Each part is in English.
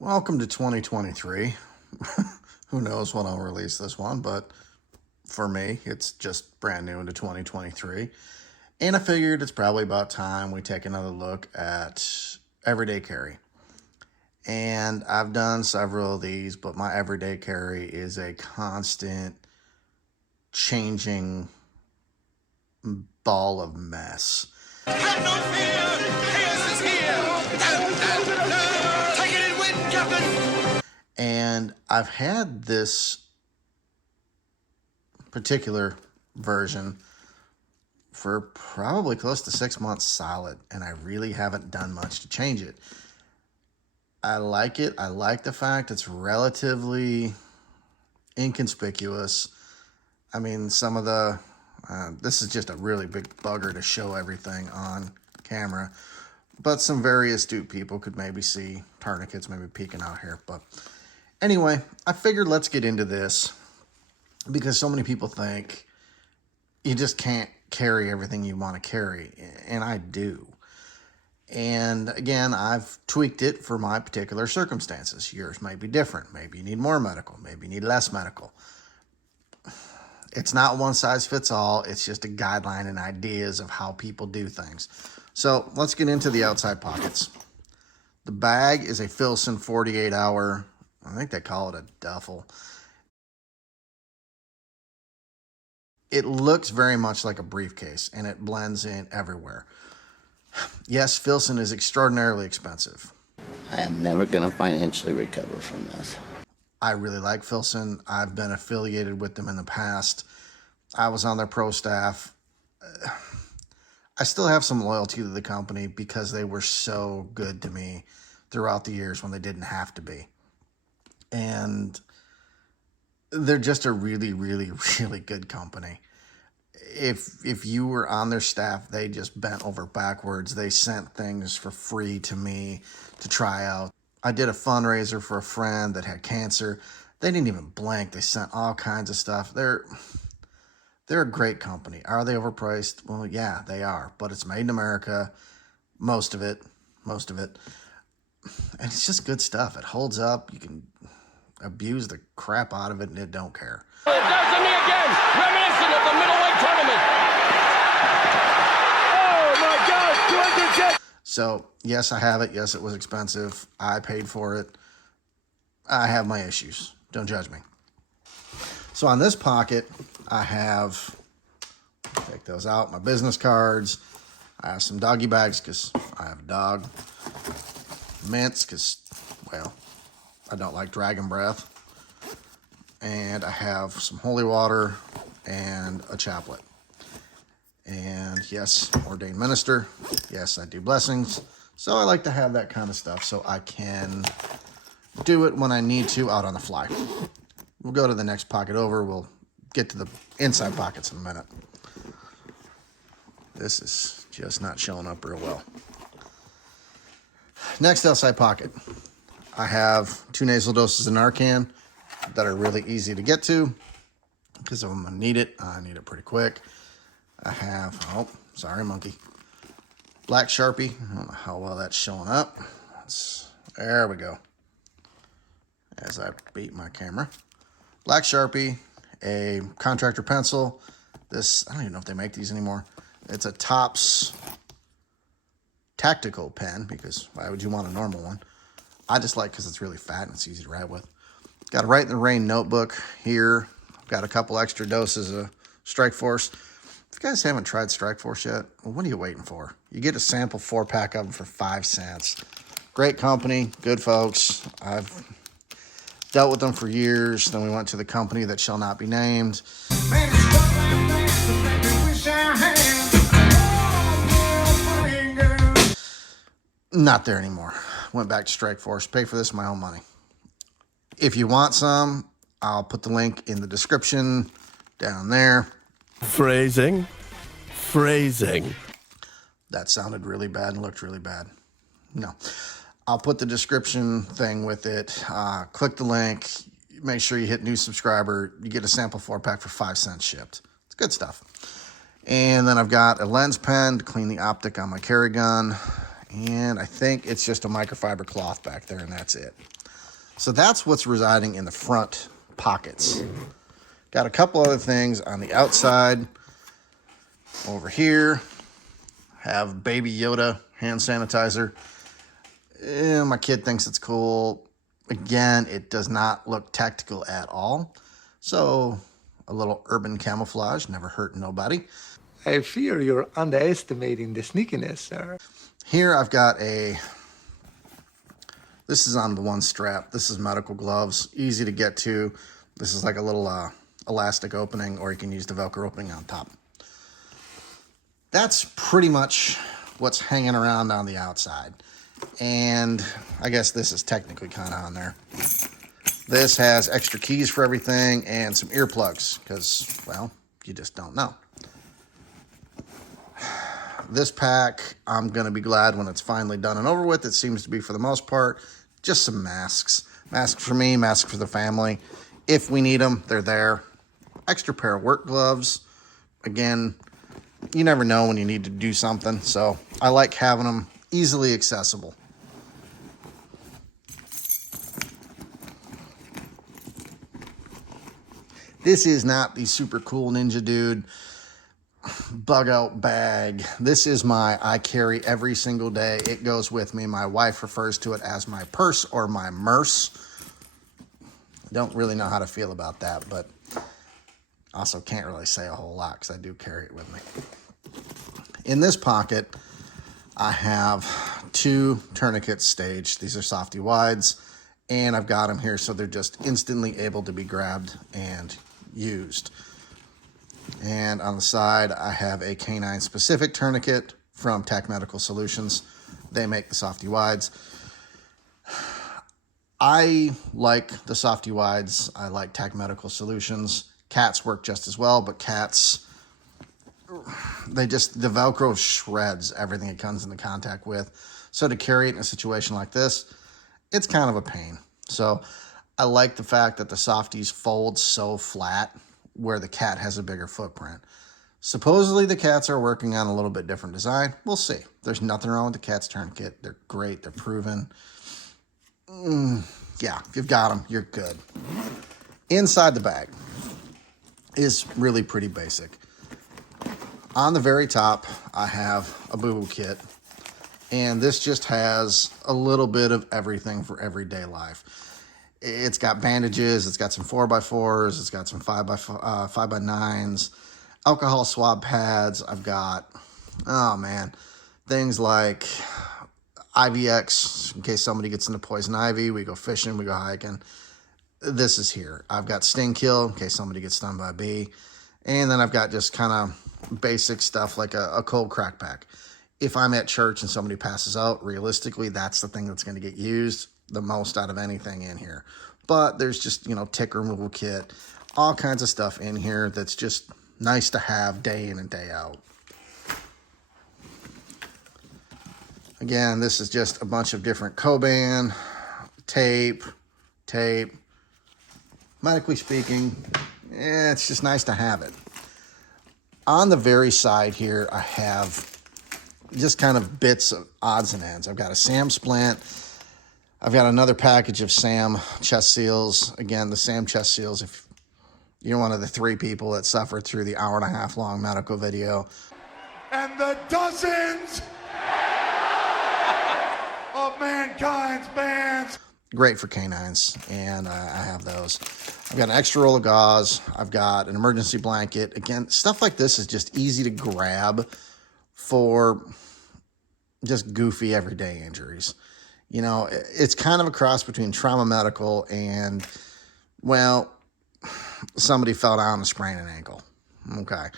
Welcome to 2023. Who knows when I'll release this one, but for me, it's just brand new into 2023. And I figured it's probably about time we take another look at everyday carry. And I've done several of these, but my everyday carry is a constant changing ball of mess. Have no fear, chaos is here. Take it in wind, Captain. And I've had this particular version for probably close to 6 months solid, and I really haven't done much to change it. I like it. I like the fact it's relatively inconspicuous. I mean, some of the, this is just a really big bugger to show everything on camera, but some very astute people could maybe see tourniquets maybe peeking out here. But anyway, I figured let's get into this because so many people think you just can't carry everything you want to carry, and I do. And again, I've tweaked it for my particular circumstances. Yours might be different. Maybe you need more medical. Maybe you need less medical. It's not one size fits all. It's just a guideline and ideas of how people do things. So let's get into the outside pockets. The bag is a Filson 48-hour, I think they call it a duffle. It looks very much like a briefcase, and it blends in everywhere. Yes, Filson is extraordinarily expensive. I am never going to financially recover from this. I really like Filson. I've been affiliated with them in the past. I was on their pro staff. I still have some loyalty to the company because they were so good to me throughout the years when they didn't have to be. And they're just a really, really, really good company. If you were on their staff, they just bent over backwards. They sent things for free to me to try out. I did a fundraiser for a friend that had cancer. They didn't even blink. They sent all kinds of stuff. They're a great company. Are they overpriced? Well, yeah, they are. But it's made in America, most of it. And it's just good stuff. It holds up. You can abuse the crap out of it, and it don't care. It does to me again, reminiscent of the middleweight tournament. Oh my God, 210. So yes, I have it. Yes, it was expensive. I paid for it. I have my issues. Don't judge me. So on this pocket, I have, take those out, my business cards. I have some doggy bags because I have a dog. Mints because, well, I don't like dragon breath. And I have some holy water and a chaplet. And yes, ordained minister. Yes, I do blessings. So I like to have that kind of stuff so I can do it when I need to out on the fly. We'll go to the next pocket over. We'll get to the inside pockets in a minute. This is just not showing up real well. Next outside pocket. I have 2 nasal doses of Narcan that are really easy to get to because if I'm going to need it, I need it pretty quick. I have, oh, sorry, monkey. Black Sharpie. I don't know how well that's showing up. There we go. As I beat my camera. Black Sharpie, a contractor pencil. This, I don't even know if they make these anymore. It's a Topps tactical pen because why would you want a normal one? I just like because it's really fat and it's easy to write with. Got a Write in the Rain notebook here. Got a couple extra doses of Strike Force. If you guys haven't tried Strike Force yet, well, what are you waiting for? You get a sample 4-pack of them for 5 cents. Great company, good folks. I've dealt with them for years. Then we went to the company that shall not be named. Not there anymore. Went back to Strike Force. Pay for this with my own money. If you want some, I'll put the link in the description down there. Phrasing. That sounded really bad and looked really bad. No. I'll put the description thing with it. Click the link. Make sure you hit new subscriber. You get a sample 4-pack for 5 cents shipped. It's good stuff. And then I've got a lens pen to clean the optic on my carry gun. And I think it's just a microfiber cloth back there, and that's it. So that's what's residing in the front pockets. Got a couple other things on the outside. Over here, have Baby Yoda hand sanitizer. My kid thinks it's cool. Again, it does not look tactical at all. So a little urban camouflage, never hurt nobody. I fear you're underestimating the sneakiness, sir. Here I've got this is on the one strap. This is medical gloves, easy to get to. This is like a little elastic opening, or you can use the Velcro opening on top. That's pretty much what's hanging around on the outside. And I guess this is technically kind of on there. This has extra keys for everything and some earplugs because, well, you just don't know. This pack, I'm going to be glad when it's finally done and over with. It seems to be, for the most part, just some masks. Masks for me, masks for the family. If we need them, they're there. Extra pair of work gloves. Again, you never know when you need to do something, so I like having them easily accessible. This is not the super cool Ninja Dude bug out bag. This is I carry every single day. It goes with me. My wife refers to it as my purse or my merce. I don't really know how to feel about that, but also can't really say a whole lot because I do carry it with me. In this pocket, I have 2 tourniquets staged. These are softy wides, and I've got them here so they're just instantly able to be grabbed and used. And on the side, I have a canine specific tourniquet from Tac Medical Solutions. They make the softy wides. I like the softy wides. I like Tac Medical Solutions. Cats work just as well, but cats, the Velcro shreds everything it comes into contact with. So to carry it in a situation like this, it's kind of a pain. So I like the fact that the softies fold so flat where the cat has a bigger footprint. Supposedly the cats are working on a little bit different design. We'll see. There's nothing wrong with the cat's tourniquet. They're great. They're proven. Yeah, if you've got them, you're good. Inside the bag is really pretty basic. On the very top, I have a boo-boo kit. And this just has a little bit of everything for everyday life. It's got bandages, it's got some 4x4s, it's got some 5x9s, alcohol swab pads. I've got, things like IVX in case somebody gets into poison ivy. We go fishing, we go hiking. This is here. I've got sting kill in case somebody gets stung by a bee. And then I've got just kind of basic stuff like a cold crack pack. If I'm at church and somebody passes out, realistically, that's the thing that's going to get used the most out of anything in here. But there's just, tick removal kit, all kinds of stuff in here that's just nice to have day in and day out. Again, this is just a bunch of different Coban, tape. Medically speaking, it's just nice to have it. On the very side here, I have just kind of bits of odds and ends. I've got a SAM splint. I've got another package of SAM chest seals. Again, the SAM chest seals, if you're one of the 3 people that suffered through the 1.5 hour long medical video. And the dozens of mankind's bands. Great for canines, and I have those. I've got an extra roll of gauze. I've got an emergency blanket. Again, stuff like this is just easy to grab for just goofy everyday injuries. It's kind of a cross between trauma medical and, well, somebody fell down and sprained an ankle. Okay.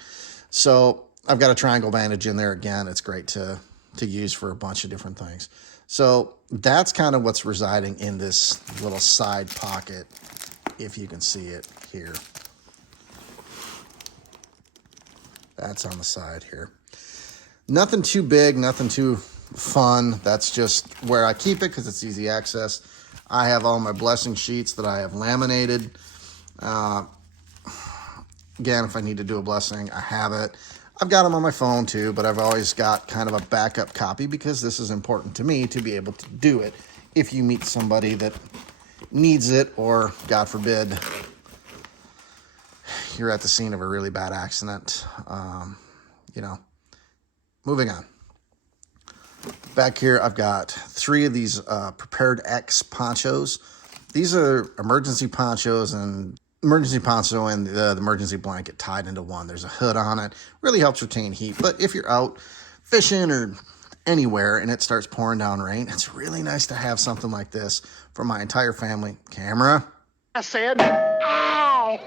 So I've got a triangle bandage in there. Again, it's great to use for a bunch of different things. So that's kind of what's residing in this little side pocket, if you can see it here. That's on the side here. Nothing too big, nothing too fun. That's just where I keep it because it's easy access. I have all my blessing sheets that I have laminated. Again, if I need to do a blessing, I have it. I've got them on my phone too, but I've always got kind of a backup copy because this is important to me to be able to do it if you meet somebody that needs it, or God forbid, you're at the scene of a really bad accident. You know, moving on. Back here, I've got 3 of these Prepared X ponchos. These are emergency ponchos, and the emergency blanket tied into one. There's a hood on it. Really helps retain heat. But if you're out fishing or anywhere and it starts pouring down rain, it's really nice to have something like this for my entire family. Camera. I said, ow!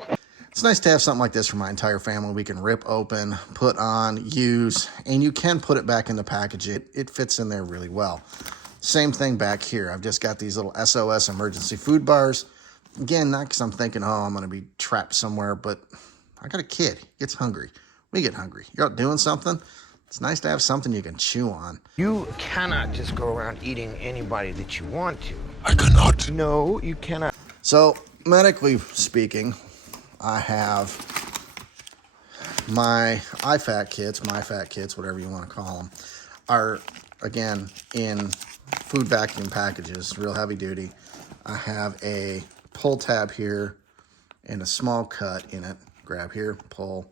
It's nice to have something like this for my entire family. We can rip open, put on, use, and you can put it back in the package. It fits in there really well. Same thing back here. I've just got these little SOS emergency food bars. Again, not because I'm thinking, oh, I'm going to be trapped somewhere, but I got a kid. He gets hungry. We get hungry. You're out doing something. It's nice to have something you can chew on. You cannot just go around eating anybody that you want to. I cannot. No, you cannot. So, medically speaking, I have my IFAT kits, whatever you want to call them, are, again, in food vacuum packages, real heavy duty. I have a pull tab here and a small cut in it. Grab here, pull.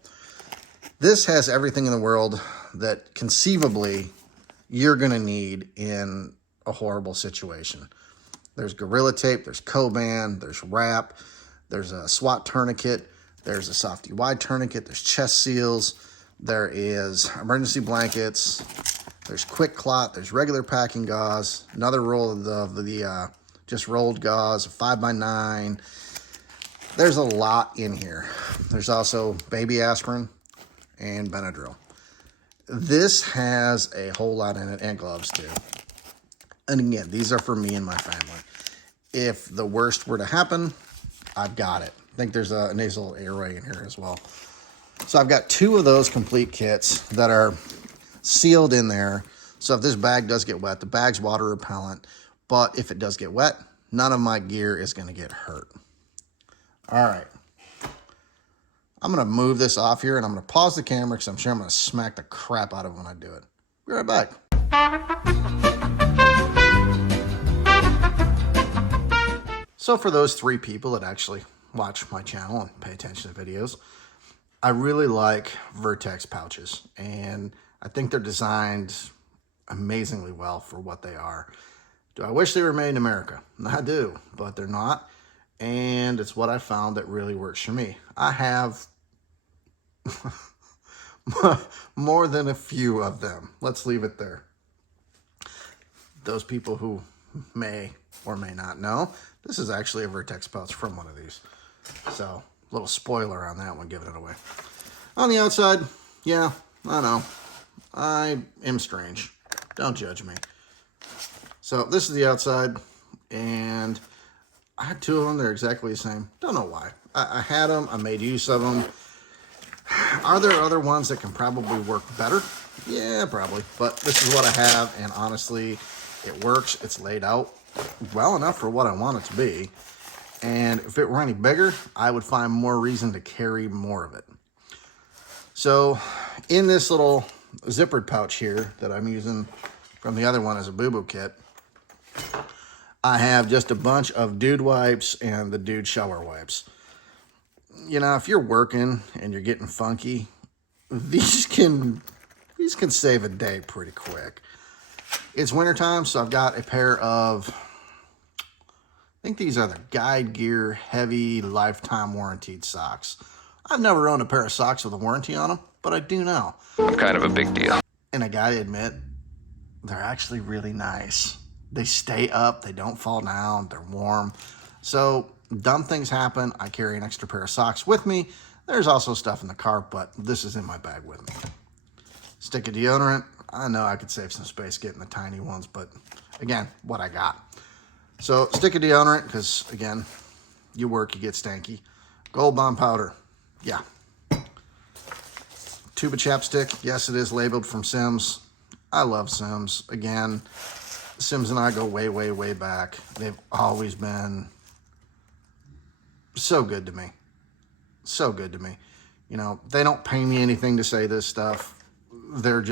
This has everything in the world that conceivably you're going to need in a horrible situation. There's Gorilla Tape, there's Coban, there's wrap, there's a SWAT tourniquet, there's a softy wide tourniquet, there's chest seals, there is emergency blankets, there's quick clot, there's regular packing gauze, another roll of the just rolled gauze, 5x9. There's a lot in here. There's also baby aspirin and Benadryl. This has a whole lot in it, and gloves too. And again, these are for me and my family. If the worst were to happen, I've got it. I think there's a nasal airway in here as well. So I've got 2 of those complete kits that are sealed in there. So if this bag does get wet, the bag's water repellent. But if it does get wet, none of my gear is going to get hurt. All right. I'm going to move this off here, and I'm going to pause the camera because I'm sure I'm going to smack the crap out of it when I do it. Be right back. So for those 3 people that actually watch my channel and pay attention to videos, I really like Vertex pouches, and I think they're designed amazingly well for what they are. Do I wish they were made in America? I do, but they're not, and it's what I found that really works for me. I have more than a few of them. Let's leave it there. Those people who may or may not know, this is actually a Vertex pouch from one of these. So, little spoiler on that one, giving it away. On the outside, yeah, I know. I am strange. Don't judge me. So, this is the outside, and I had 2 of them. They're exactly the same. Don't know why. I had them. I made use of them. Are there other ones that can probably work better? Yeah, probably. But this is what I have, and honestly, it works. It's laid out well enough for what I want it to be. And if it were any bigger, I would find more reason to carry more of it. So in this little zippered pouch here that I'm using from the other one as a boo-boo kit, I have just a bunch of dude wipes and the dude shower wipes. You know, if you're working and you're getting funky, these can save a day pretty quick. It's wintertime, so I've got a pair of, I think these are the Guide Gear Heavy Lifetime Warranted socks. I've never owned a pair of socks with a warranty on them, but I do now. I'm kind of a big deal. And I gotta admit, they're actually really nice. They stay up, they don't fall down, they're warm. So, dumb things happen. I carry an extra pair of socks with me. There's also stuff in the car, but this is in my bag with me. Stick of deodorant. I know I could save some space getting the tiny ones, but again, what I got. So, stick of deodorant, because again, you work, you get stanky. Gold Bond powder. Yeah. Tube of chapstick. Yes, it is labeled from Sims. I love Sims. Again, Sims and I go way, way, way back. They've always been so good to me. So good to me. You know, they don't pay me anything to say this stuff. They're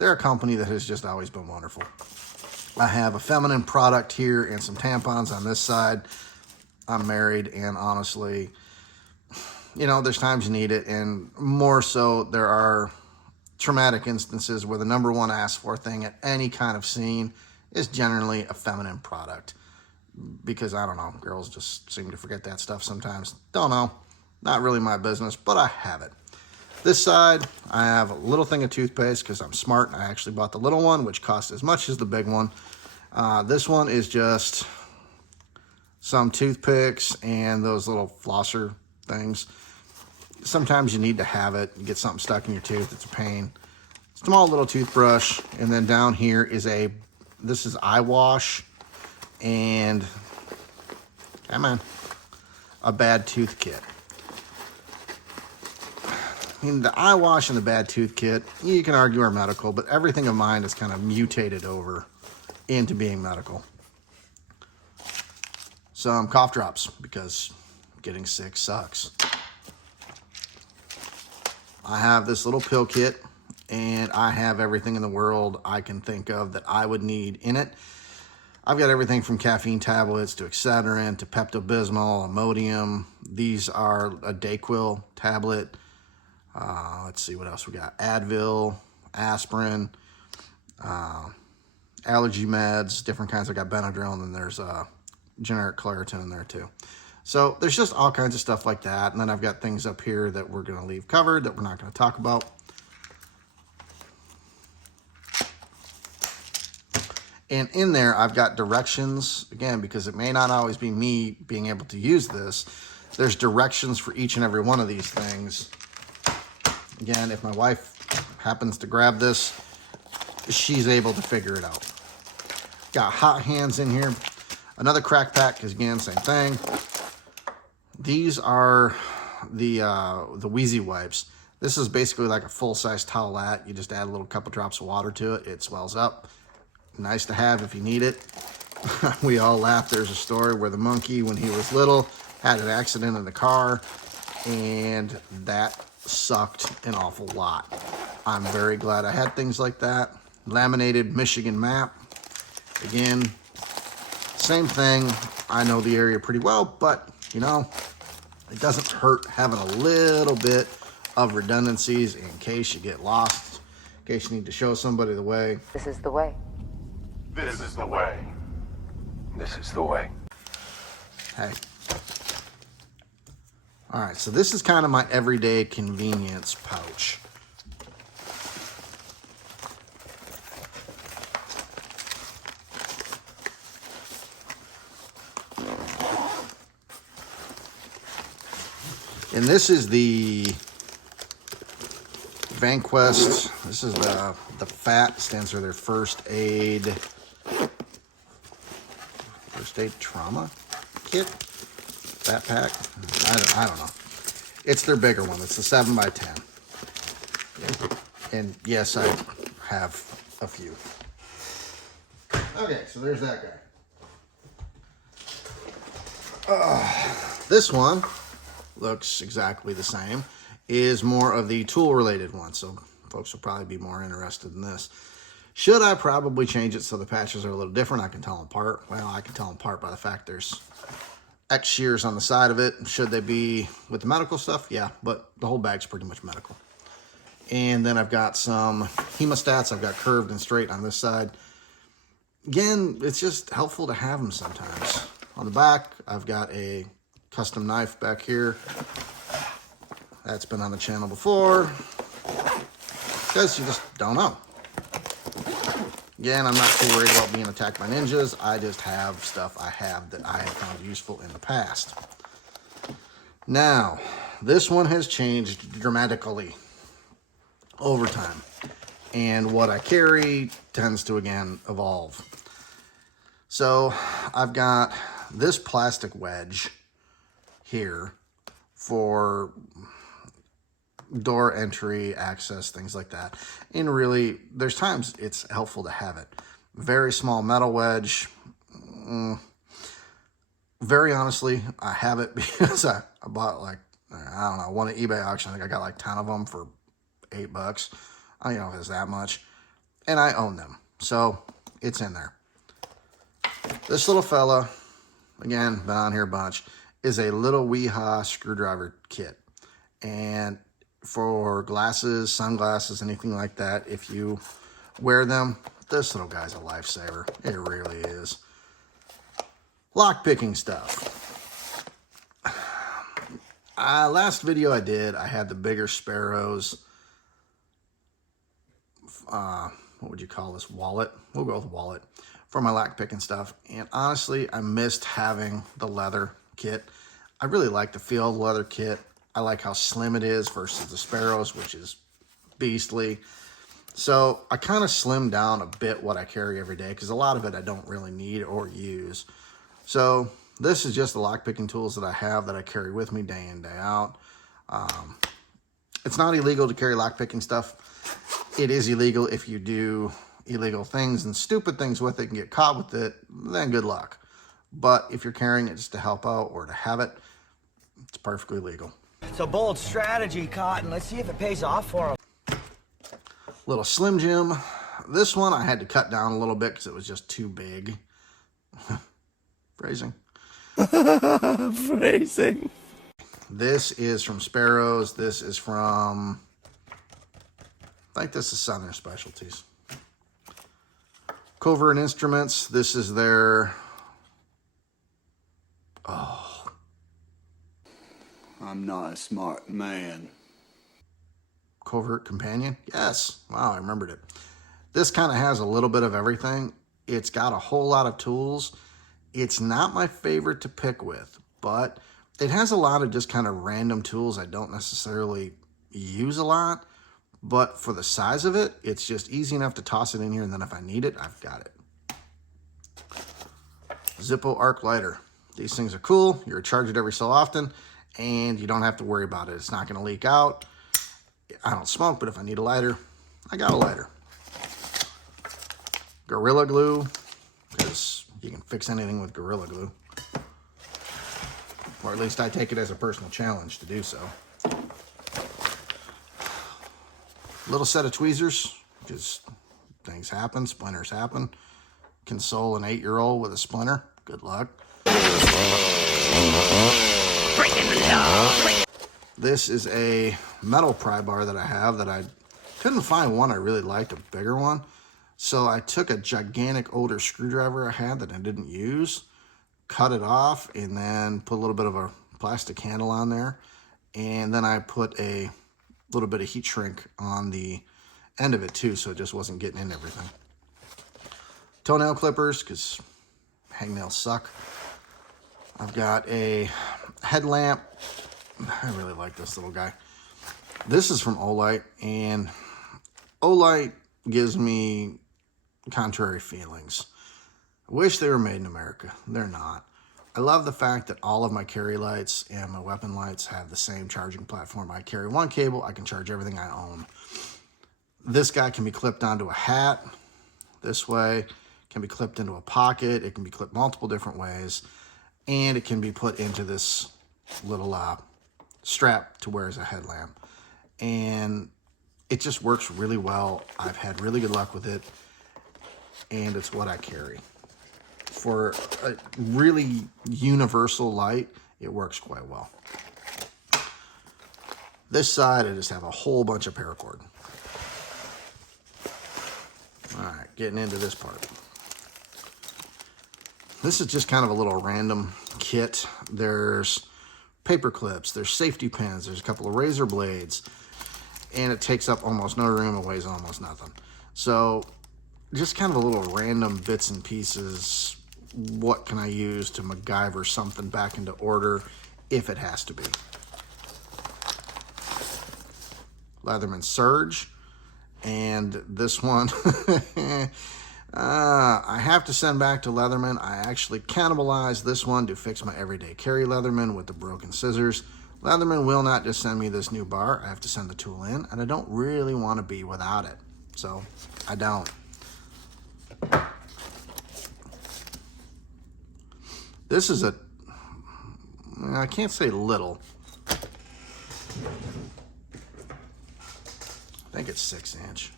a company that has just always been wonderful. I have a feminine product here and some tampons on this side. I'm married, and honestly, you know, there's times you need it, and more so there are traumatic instances where the number one asked for thing at any kind of scene is generally a feminine product. Because, I don't know, girls just seem to forget that stuff sometimes. Don't know. Not really my business, but I have it. This side, I have a little thing of toothpaste because I'm smart, and I actually bought the little one, which costs as much as the big one. This one is just some toothpicks and those little flosser things. Sometimes you need to have it. You get something stuck in your tooth. It's a pain. Small little toothbrush. And then down here is this is eye wash and, come on, a bad tooth kit. I mean, the eye wash and the bad tooth kit, you can argue are medical, but everything of mine is kind of mutated over into being medical. Some cough drops, because getting sick sucks. I have this little pill kit, and I have everything in the world I can think of that I would need in it. I've got everything from caffeine tablets to Excedrin to Pepto-Bismol, Imodium. These are a Dayquil tablet. Let's see what else we got. Advil, aspirin, allergy meds, different kinds. I got Benadryl, and then there's generic Claritin in there too. So there's just all kinds of stuff like that. And then I've got things up here that we're going to leave covered that we're not going to talk about. And in there, I've got directions, again, because it may not always be me being able to use this. There's directions for each and every one of these things. Again, if my wife happens to grab this, she's able to figure it out. Got hot hands in here. Another crack pack, because again, same thing. These are the Wheezy wipes. This is basically like a full-size towelette. You just add a little couple drops of water to it. It swells up. Nice to have if you need it. We all laugh. There's a story where the monkey, when he was little, had an accident in the car, and that sucked an awful lot. I'm very glad I had things like that. Laminated Michigan map. Again, same thing. I know the area pretty well, but, you know, it doesn't hurt having a little bit of redundancies in case you get lost, in case you need to show somebody the way. This is the way. This is the way. This is the way. Hey. All right, so this is kind of my everyday convenience pouch. And this is the Vanquest. This is the FAT, stands for their first aid trauma kit. FatPack. I don't know. It's their bigger one. It's the 7x10. And yes, I have a few. Okay, so there's that guy. This one looks exactly the same. Is more of the tool related one, so folks will probably be more interested in this. Should I probably change it so the patches are a little different? I can tell them apart. Well, I can tell them apart by the fact there's X shears on the side of it. Should they be with the medical stuff? Yeah, but the whole bag's pretty much medical. And then I've got some hemostats. I've got curved and straight on this side. Again, it's just helpful to have them sometimes. On the back, I've got a custom knife back here. That's been on the channel before. Because you just don't know. Again, I'm not too worried about being attacked by ninjas. I just have stuff I have that I have found useful in the past. Now, this one has changed dramatically over time. And what I carry tends to, again, evolve. So, I've got this plastic wedge here for door entry, access, things like that. And really, there's times it's helpful to have it. Very small metal wedge. Very honestly, I have it because I bought like, I don't know, one at eBay auction. I think I got like 10 of them for $8. I don't know if it's that much. And I own them. So it's in there. This little fella, again, been on here a bunch, is a little Weehaw screwdriver kit. And for glasses, sunglasses, anything like that, if you wear them, this little guy's a lifesaver. It really is. Lock picking stuff. Last video I did, I had the bigger Sparrows. What would you call this? Wallet. We'll go with wallet for my lock picking stuff. And honestly, I missed having the leather kit. I really like the feel of the leather kit. I like how slim it is versus the Sparrows, which is beastly. So I kind of slimmed down a bit what I carry every day because a lot of it I don't really need or use. So this is just the lock picking tools that I have that I carry with me day in, day out. It's not illegal to carry lock picking stuff. It is illegal if you do illegal things and stupid things with it and get caught with it, then good luck. But if you're carrying it just to help out or to have it, it's perfectly legal. It's a bold strategy, Cotton. Let's see if it pays off for him. Little Slim Jim. This one I had to cut down a little bit because it was just too big. Phrasing. Phrasing. This is from Sparrows. This is from, I think this is Southern Specialties. Covert Instruments. This is their, I'm not a smart man. Covert Companion. Yes. Wow, I remembered it. This kind of has a little bit of everything. It's got a whole lot of tools. It's not my favorite to pick with, but it has a lot of just kind of random tools I don't necessarily use a lot. But for the size of it, it's just easy enough to toss it in here, and then if I need it, I've got it. Zippo arc lighter. These things are cool. You're charged every so often, and you don't have to worry about it. It's not going to leak out. I don't smoke, but if I need a lighter, I got a lighter. Gorilla Glue, because you can fix anything with Gorilla Glue. Or at least I take it as a personal challenge to do so. Little set of tweezers, because things happen, splinters happen. Console an 8-year-old with a splinter. Good luck. This is a metal pry bar that I have that I couldn't find one I really liked, a bigger one. So I took a gigantic older screwdriver I had that I didn't use, cut it off, and then put a little bit of a plastic handle on there. And then I put a little bit of heat shrink on the end of it too, so it just wasn't getting in everything. Toenail clippers, because hangnails suck. I've got a headlamp. I really like this little guy. This is from Olight, and Olight gives me contrary feelings. I wish they were made in America. They're not. I love the fact that all of my carry lights and my weapon lights have the same charging platform. I carry one cable. I can charge everything I own. This guy can be clipped onto a hat this way. Can be clipped into a pocket. It can be clipped multiple different ways. And it can be put into this little strap to wear as a headlamp. And it just works really well. I've had really good luck with it. And it's what I carry. For a really universal light, it works quite well. This side, I just have a whole bunch of paracord. All right, getting into this part. This is just kind of a little random kit. There's paper clips, there's safety pins, there's a couple of razor blades, and it takes up almost no room and weighs almost nothing. So just kind of a little random bits and pieces. What can I use to MacGyver something back into order if it has to be? Leatherman Surge. And this one, I have to send back to Leatherman. I actually cannibalized this one to fix my everyday carry Leatherman with the broken scissors. Leatherman will not just send me this new bar. I have to send the tool in, and I don't really want to be without it. So I don't. This is I can't say little. I think it's 6-inch.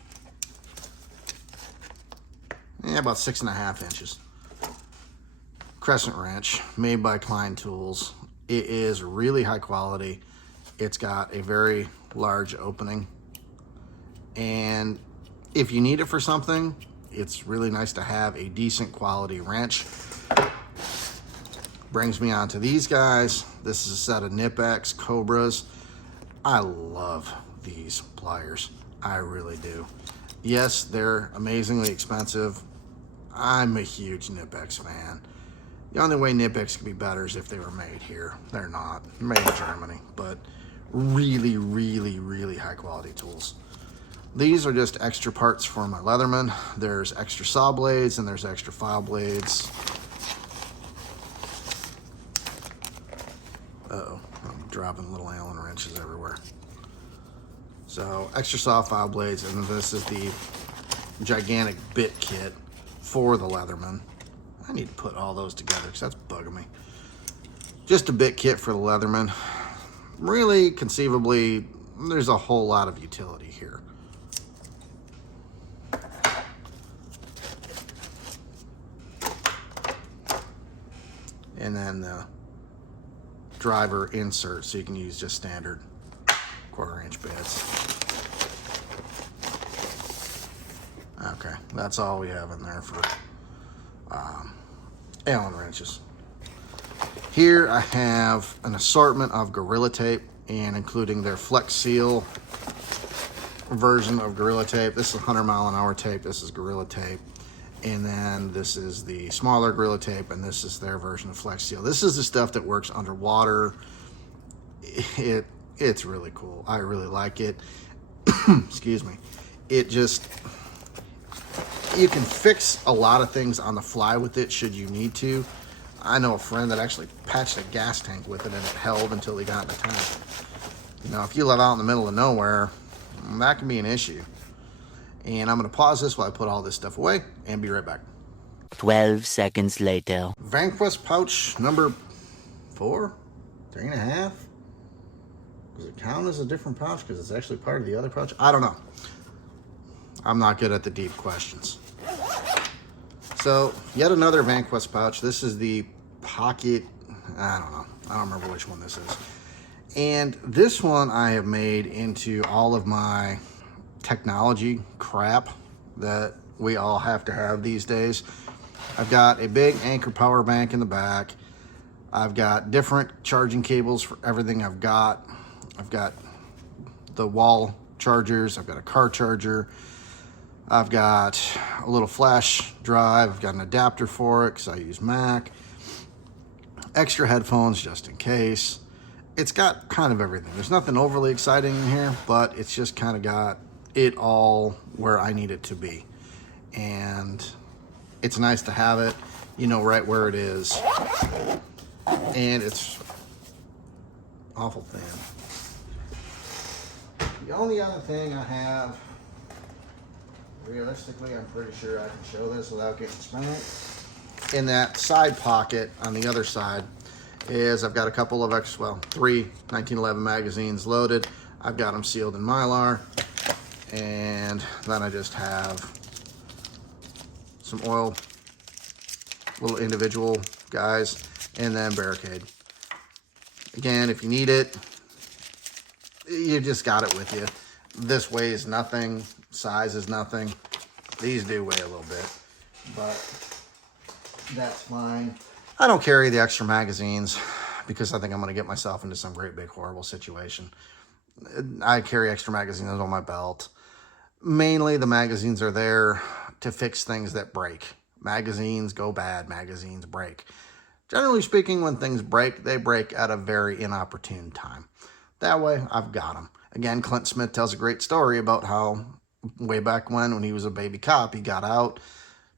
Yeah, about 6.5 inches. crescent wrench made by Klein Tools. It is really high quality. It's got a very large opening, and if you need it for something, it's really nice to have a decent quality wrench. Brings me on to these guys. This is a set of Nip-X Cobras. I love these pliers. I really do. Yes, they're amazingly expensive. I'm a huge Nip-X fan. The only way Nip-X could be better is if they were made here. They're not. They're made in Germany, but really, really, really high quality tools. These are just extra parts for my Leatherman. There's extra saw blades and there's extra file blades. Uh-oh, I'm dropping little Allen wrenches everywhere. So, extra saw file blades, and this is the gigantic bit kit for the Leatherman. I need to put all those together because that's bugging me. Just a bit kit for the Leatherman. Really, conceivably, there's a whole lot of utility here. And then the driver insert, so you can use just standard 1/4 inch bits. Okay, that's all we have in there for Allen wrenches. Here I have an assortment of Gorilla Tape, and including their Flex Seal version of Gorilla Tape. This is 100 mile/an-hour tape. This is Gorilla Tape. And then this is the smaller Gorilla Tape, and this is their version of Flex Seal. This is the stuff that works underwater. It's really cool. I really like it. Excuse me. It just, you can fix a lot of things on the fly with it should you need to. I know a friend that actually patched a gas tank with it, and it held until he got in the tank. You know, if you live out in the middle of nowhere, that can be an issue. And I'm going to pause this while I put all this stuff away and be right back. 12 seconds later. Vanquest pouch number 4? 3.5? Does it count as a different pouch because it's actually part of the other pouch? I don't know. I'm not good at the deep questions. So, yet another Vanquest pouch. This is the Pocket, I don't know. I don't remember which one this is. And this one I have made into all of my technology crap that we all have to have these days. I've got a big Anchor power bank in the back. I've got different charging cables for everything I've got. I've got the wall chargers. I've got a car charger. I've got a little flash drive. I've got an adapter for it because I use Mac. Extra headphones just in case. It's got kind of everything. There's nothing overly exciting in here, but it's just kind of got it all where I need it to be. And it's nice to have it, you know, right where it is. And it's awful thin. The only other thing I have, realistically, I'm pretty sure I can show this without getting spanked. In that side pocket on the other side is I've got a couple of extra, well, 3 1911 magazines loaded. I've got them sealed in Mylar. And then I just have some oil, little individual guys, and then Barricade. Again, if you need it, you just got it with you. This weighs nothing, size is nothing. These do weigh a little bit, but that's fine. I don't carry the extra magazines because I think I'm going to get myself into some great big horrible situation. I carry extra magazines on my belt. Mainly the magazines are there to fix things that break. Magazines go bad, magazines break. Generally speaking, when things break, they break at a very inopportune time. That way, I've got them. Again, Clint Smith tells a great story about how way back when he was a baby cop, he got out,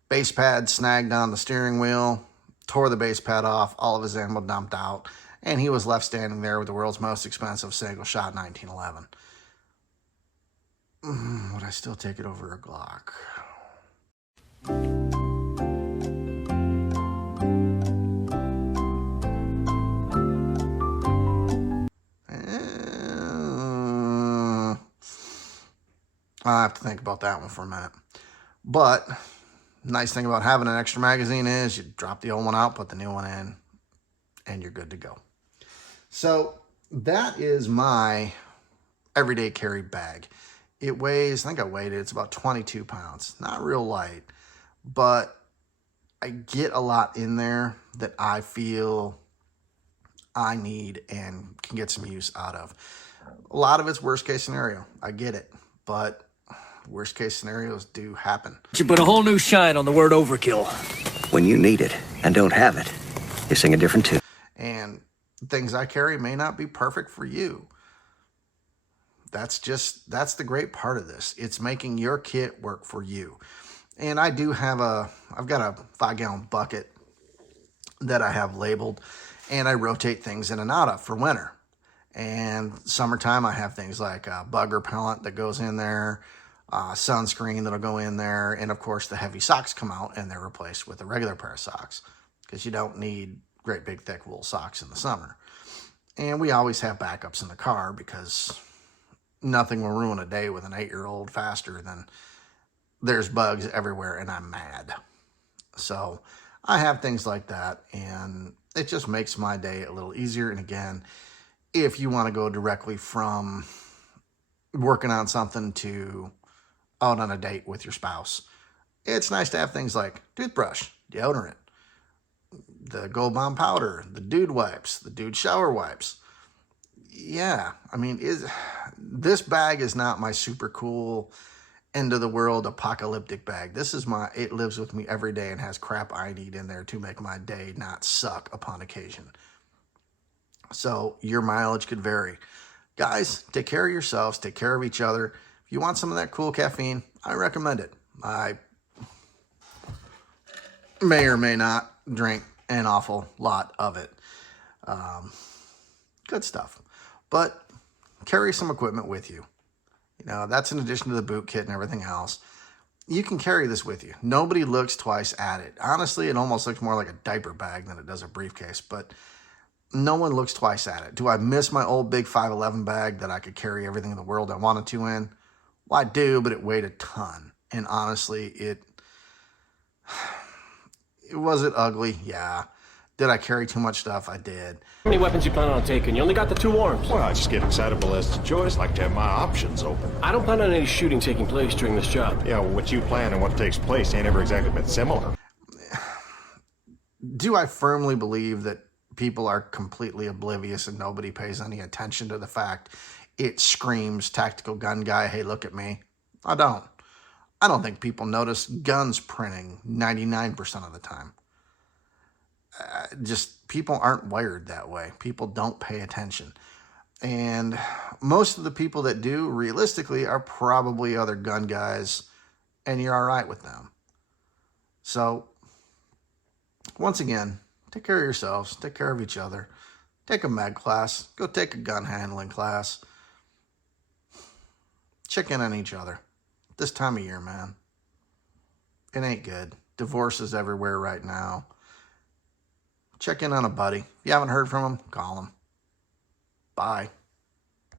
base pad snagged on the steering wheel, tore the base pad off, all of his ammo dumped out, and he was left standing there with the world's most expensive single shot 1911. Would I still take it over a Glock? I'll have to think about that one for a minute. But Nice thing about having an extra magazine is you drop the old one out, put the new one in, and you're good to go. So that is my everyday carry bag. It weighs, I think I weighed it, it's about 22 pounds. Not real light, but I get a lot in there that I feel I need and can get some use out of. A lot of it's worst case scenario. I get it, but worst case scenarios do happen. You put a whole new shine on the word overkill. When you need it and don't have it, you sing a different tune. And things I carry may not be perfect for you. That's the great part of this. It's making your kit work for you. And I've got a 5-gallon bucket that I have labeled, and I rotate things in and out of for winter. And summertime, I have things like a bug repellent that goes in there, sunscreen that'll go in there, and of course the heavy socks come out and they're replaced with a regular pair of socks because you don't need great big thick wool socks in the summer. And we always have backups in the car because nothing will ruin a day with an 8-year-old faster than there's bugs everywhere and I'm mad. So I have things like that, and it just makes my day a little easier. And again, if you want to go directly from working on something to out on a date with your spouse, it's nice to have things like toothbrush, deodorant, the Gold Bond powder, the dude wipes, the dude shower wipes. Yeah, I mean, this bag is not my super cool end of the world apocalyptic bag. This is it lives with me every day and has crap I need in there to make my day not suck upon occasion. So your mileage could vary. Guys, take care of yourselves, take care of each other. If you want some of that cool caffeine, I recommend it. I may or may not drink an awful lot of it. Good stuff. But carry some equipment with you. You know, that's in addition to the boot kit and everything else. You can carry this with you. Nobody looks twice at it. Honestly, it almost looks more like a diaper bag than it does a briefcase, but no one looks twice at it. Do I miss my old big 511 bag that I could carry everything in the world I wanted to in? Well, I do, but it weighed a ton. And honestly, was it ugly? Yeah. Did I carry too much stuff? I did. How many weapons you plan on taking? You only got the 2 arms. Well, I just get excitable as to choice. Like to have my options open. I don't plan on any shooting taking place during this job. Yeah, well, what you plan and what takes place ain't ever exactly been similar. Do I firmly believe that people are completely oblivious and nobody pays any attention to the fact it screams tactical gun guy, hey, look at me? I don't. I don't think people notice guns printing 99% of the time. Just people aren't wired that way. People don't pay attention. And most of the people that do, realistically, are probably other gun guys, and you're all right with them. So, once again, take care of yourselves. Take care of each other. Take a med class. Go take a gun handling class. Check in on each other. This time of year, man. It ain't good. Divorce is everywhere right now. Check in on a buddy. If you haven't heard from him, call him. Bye.